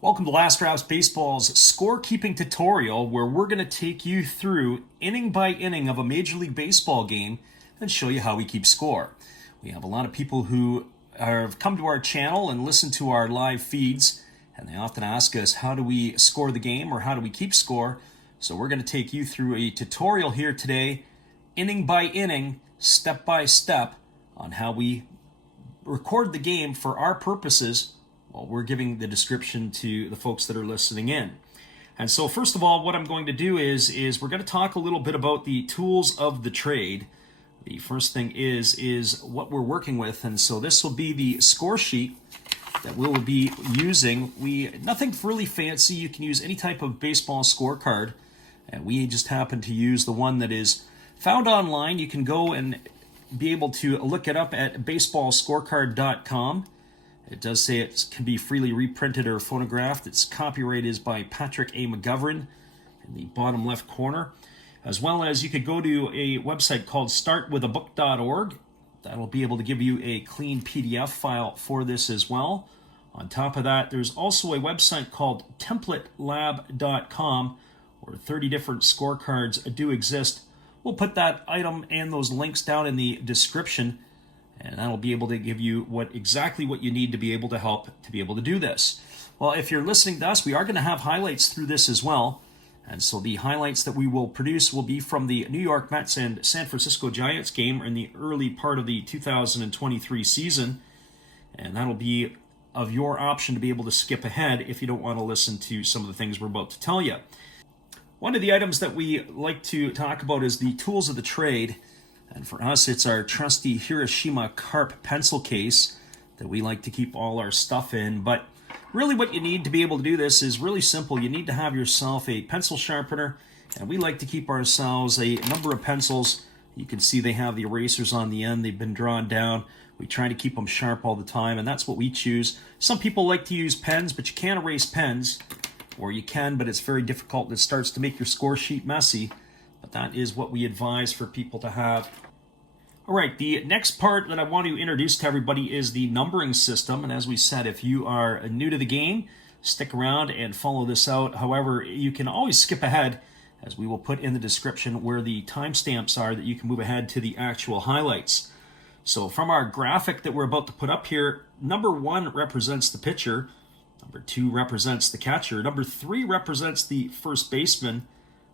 Welcome to Last Drafts Baseball's scorekeeping tutorial, where we're going to take you through inning by inning of a Major League Baseball game and show you how we keep score. We have a lot of people who have come to our channel and listen to our live feeds, and they often ask us, how do we score the game or how do we keep score? So we're going to take you through a tutorial here today, inning by inning, step by step, on how we record the game for our purposes. Well, we're giving the description to the folks that are listening in. And so first of all, what I'm going to do is we're going to talk a little bit about the tools of the trade. The first thing is what we're working with. And so this will be the score sheet that we'll be using. Nothing really fancy. You can use any type of baseball scorecard. And we just happen to use the one that is found online. You can go and be able to look it up at baseballscorecard.com. It does say it can be freely reprinted or photographed. Its copyright is by Patrick A. McGovern in the bottom left corner. As well as you could go to a website called startwithabook.org. That'll be able to give you a clean PDF file for this as well. On top of that, there's also a website called templatelab.com where 30 different scorecards do exist. We'll put that item and those links down in the description, and that'll be able to give you exactly what you need to be able to help to be able to do this. Well, if you're listening to us, we are going to have highlights through this as well. And so the highlights that we will produce will be from the New York Mets and San Francisco Giants game in the early part of the 2023 season. And that'll be of your option to be able to skip ahead if you don't want to listen to some of the things we're about to tell you. One of the items that we like to talk about is the tools of the trade. And for us, it's our trusty Hiroshima Carp pencil case that we like to keep all our stuff in. But really what you need to be able to do this is really simple. You need to have yourself a pencil sharpener, and we like to keep ourselves a number of pencils. You can see they have the erasers on the end. They've been drawn down. We try to keep them sharp all the time, and that's what we choose. Some people like to use pens, but you can't erase pens, or you can, but it's very difficult. It starts to make your score sheet messy. But that is what we advise for people to have. All right, the next part that I want to introduce to everybody is the numbering system. And as we said, if you are new to the game, stick around and follow this out. However, you can always skip ahead, as we will put in the description where the timestamps are that you can move ahead to the actual highlights. So from our graphic that we're about to put up here, number 1 represents the pitcher. Number 2 represents the catcher. Number 3 represents the first baseman.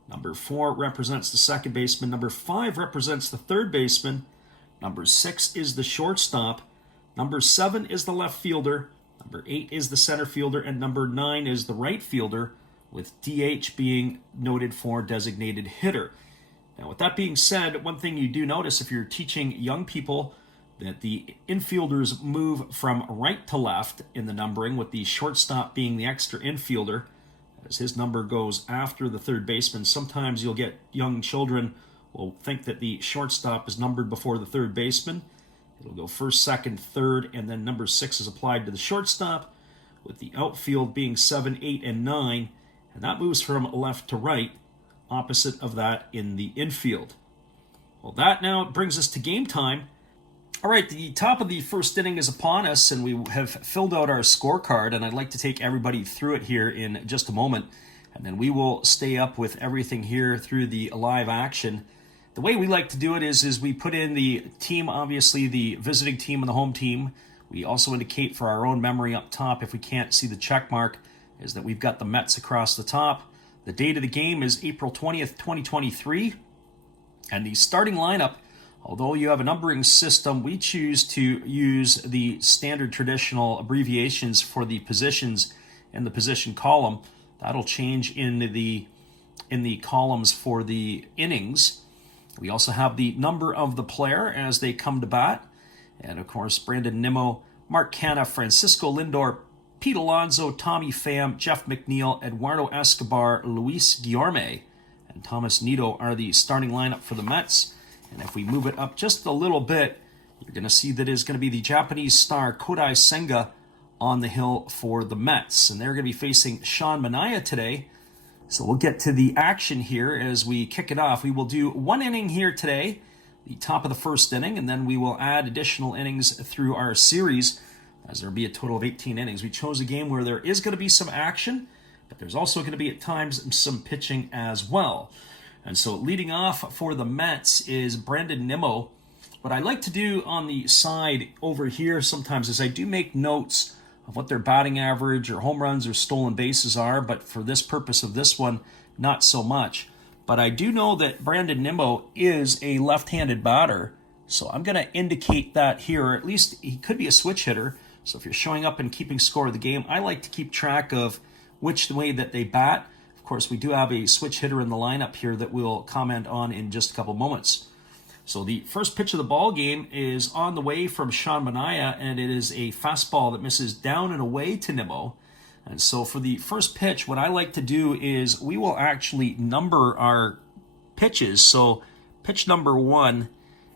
Number 4 represents the second baseman. Number 5 represents the third baseman. Number 6 is the shortstop. Number 7 is the left fielder. Number 8 is the center fielder. And number 9 is the right fielder, with DH being noted for designated hitter. Now, with that being said, one thing you do notice if you're teaching young people that the infielders move from right to left in the numbering, with the shortstop being the extra infielder, as his number goes after the third baseman. Sometimes you'll get young children will think that the shortstop is numbered before the third baseman. It'll go first, second, third, and then number 6 is applied to the shortstop, with the outfield being 7, 8, and 9, and that moves from left to right, opposite of that in the infield. Well, that now brings us to game time. All right, the top of the first inning is upon us, and we have filled out our scorecard, and I'd like to take everybody through it here in just a moment, and then we will stay up with everything here through the live action. The way we like to do it is we put in the team, obviously the visiting team and the home team. We also indicate for our own memory up top, if we can't see the check mark, is that we've got the Mets across the top. The date of the game is April 20th, 2023, and the starting lineup, although you have a numbering system, we choose to use the standard traditional abbreviations for the positions in the position column. That'll change in the columns for the innings. We also have the number of the player as they come to bat. And of course, Brandon Nimmo, Mark Canha, Francisco Lindor, Pete Alonso, Tommy Pham, Jeff McNeil, Eduardo Escobar, Luis Guillorme, and Thomas Nido are the starting lineup for the Mets. And if we move it up just a little bit, you're going to see that is going to be the Japanese star Kodai Senga on the hill for the Mets. And they're going to be facing Sean Manaea today. So we'll get to the action here as we kick it off. We will do one inning here today, the top of the first inning, and then we will add additional innings through our series. as there'll be a total of 18 innings. We chose a game where there is going to be some action, but there's also going to be at times some pitching as well. And so leading off for the Mets is Brandon Nimmo. What I like to do on the side over here sometimes is I do make notes of what their batting average or home runs or stolen bases are, but for this purpose of this one, not so much. But I do know that Brandon Nimmo is a left-handed batter, so I'm going to indicate that here, or at least he could be a switch hitter. So if you're showing up and keeping score of the game, I like to keep track of which way that they bat. Of course, we do have a switch hitter in the lineup here that we'll comment on in just a couple moments. So the first pitch of the ball game is on the way from Sean Manaea, and it is a fastball that misses down and away to Nimmo. And so for the first pitch, what I like to do is we will actually number our pitches. So pitch number 1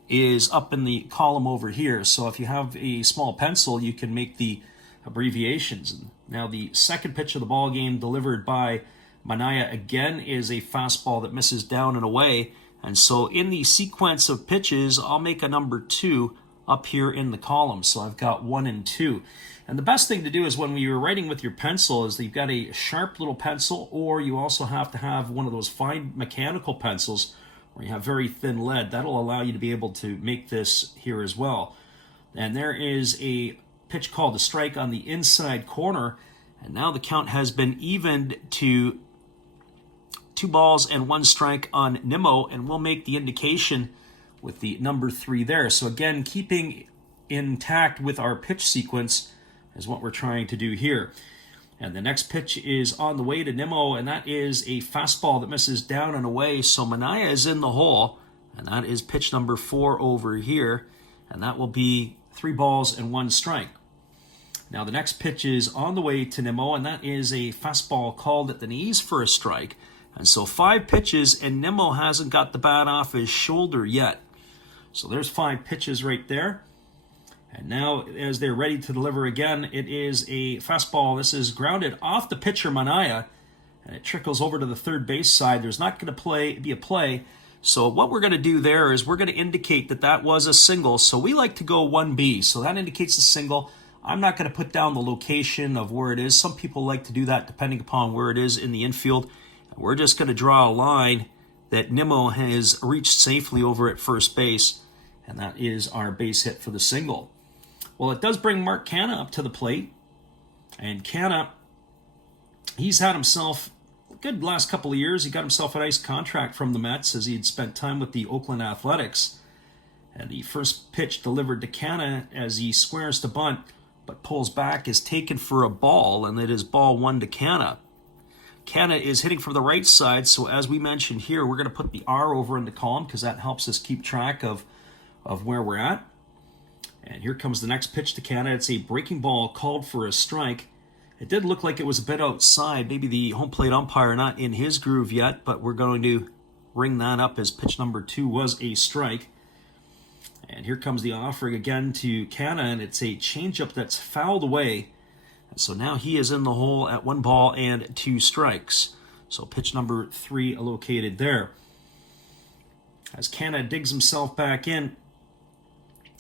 is up in the column over here. So if you have a small pencil, you can make the abbreviations. Now the second pitch of the ball game delivered by Manaea again is a fastball that misses down and away. And so in the sequence of pitches, I'll make a number 2 up here in the column. So I've got 1 and 2. And the best thing to do is when you're writing with your pencil is that you've got a sharp little pencil, or you also have to have one of those fine mechanical pencils where you have very thin lead. That'll allow you to be able to make this here as well. And there is a pitch called a strike on the inside corner. And now the count has been evened to 2 balls and 1 strike on Nimmo, and we'll make the indication with the number 3 there. So again, keeping intact with our pitch sequence is what we're trying to do here. And the next pitch is on the way to Nimmo, and that is a fastball that misses down and away. So Manaea is in the hole, and that is pitch number 4 over here, and that will be 3 balls and 1 strike. Now the next pitch is on the way to Nimmo, and that is a fastball called at the knees for a strike. And so 5 pitches, and Nimmo hasn't got the bat off his shoulder yet. So there's 5 pitches right there. And now as they're ready to deliver again, it is a fastball. This is grounded off the pitcher Manaea, and it trickles over to the third base side. There's not going to be a play. So what we're going to do there is we're going to indicate that that was a single. So we like to go 1B. So that indicates a single. I'm not going to put down the location of where it is. Some people like to do that depending upon where it is in the infield. We're just going to draw a line that Nimmo has reached safely over at first base, and that is our base hit for the single. Well, it does bring Mark Canha up to the plate, and Canha, he's had himself a good last couple of years. He got himself a nice contract from the Mets as he had spent time with the Oakland Athletics. And the first pitch delivered to Canha as he squares to bunt, but pulls back, is taken for a ball, and it is ball 1 to Canha. Canha is hitting from the right side, so as we mentioned here, we're going to put the R over in the column because that helps us keep track of where we're at. And here comes the next pitch to Canha. It's a breaking ball called for a strike. It did look like it was a bit outside. Maybe the home plate umpire not in his groove yet, but we're going to ring that up as pitch number 2 was a strike. And here comes the offering again to Canha, and it's a changeup that's fouled away. And so now he is in the hole at 1 ball and 2 strikes. So pitch number 3 located there. As Canha digs himself back in,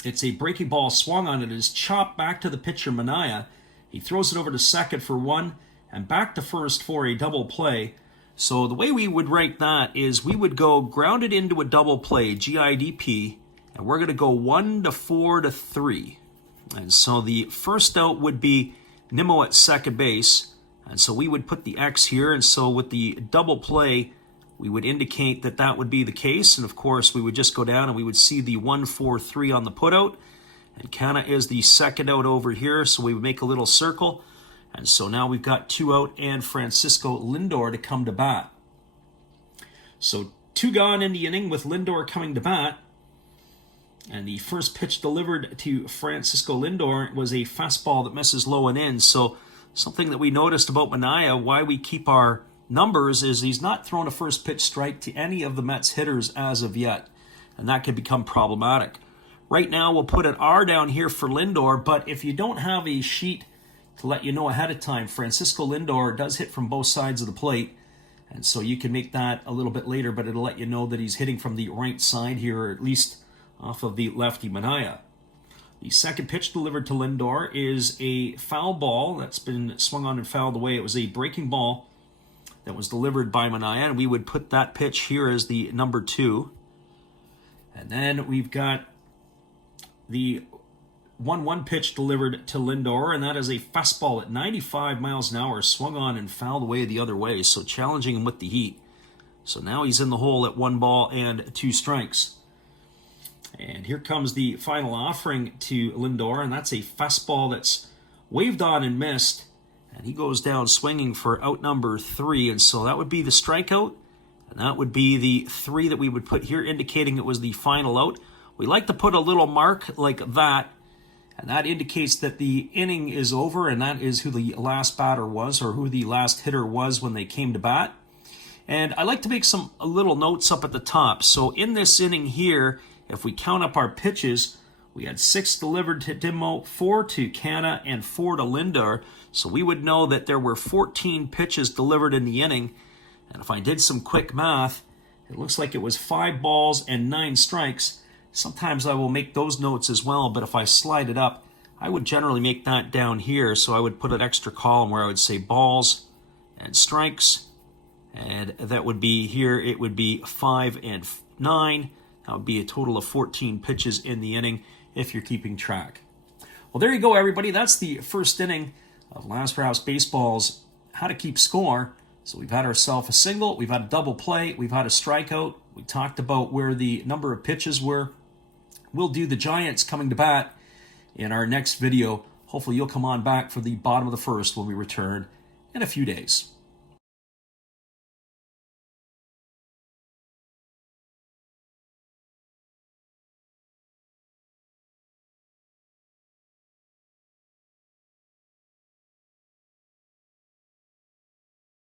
it's a breaking ball swung on. It is chopped back to the pitcher Manaea. He throws it over to second for 1 and back to first for a double play. So the way we would write that is we would go grounded into a double play, GIDP, and we're going to go 1 to 4 to 3. And so the first out would be Nimmo at second base, and so we would put the X here, and so with the double play, we would indicate that that would be the case, and of course we would just go down and we would see the 1-4-3 on the putout, and Canha is the second out over here, so we would make a little circle, and so now we've got 2 out and Francisco Lindor to come to bat. So 2 gone in the inning with Lindor coming to bat. And the first pitch delivered to Francisco Lindor was a fastball that misses low and in. So something that we noticed about Manaea, why we keep our numbers, is he's not thrown a first pitch strike to any of the Mets hitters as of yet. And that can become problematic. Right now we'll put an R down here for Lindor, but if you don't have a sheet to let you know ahead of time, Francisco Lindor does hit from both sides of the plate. And so you can make that a little bit later, but it'll let you know that he's hitting from the right side here, or at least off of the lefty Manaea. The second pitch delivered to Lindor is a foul ball that's been swung on and fouled away. It was a breaking ball that was delivered by Manaea, and we would put that pitch here as the number 2. And then we've got the 1-1 pitch delivered to Lindor, and that is a fastball at 95 miles an hour, swung on and fouled away the other way, so challenging him with the heat. So now he's in the hole at 1 ball and 2 strikes. And here comes the final offering to Lindor, and that's a fastball that's waved on and missed. And he goes down swinging for out number 3, and so that would be the strikeout. And that would be the 3 that we would put here, indicating it was the final out. We like to put a little mark like that, and that indicates that the inning is over, and that is who the last batter was, or who the last hitter was when they came to bat. And I like to make some little notes up at the top. So in this inning here, if we count up our pitches, we had 6 delivered to Nimmo, 4 to Canha, and 4 to Lindor. So we would know that there were 14 pitches delivered in the inning. And if I did some quick math, it looks like it was 5 balls and 9 strikes. Sometimes I will make those notes as well, but if I slide it up, I would generally make that down here. So I would put an extra column where I would say balls and strikes. And that would be here, it would be 5 and 9. That would be a total of 14 pitches in the inning if you're keeping track. Well, there you go, everybody. That's the first inning of Last Rouse Baseball's How to Keep Score. So we've had ourselves a single, we've had a double play, we've had a strikeout. We talked about where the number of pitches were. We'll do the Giants coming to bat in our next video. Hopefully you'll come on back for the bottom of the first when we return in a few days.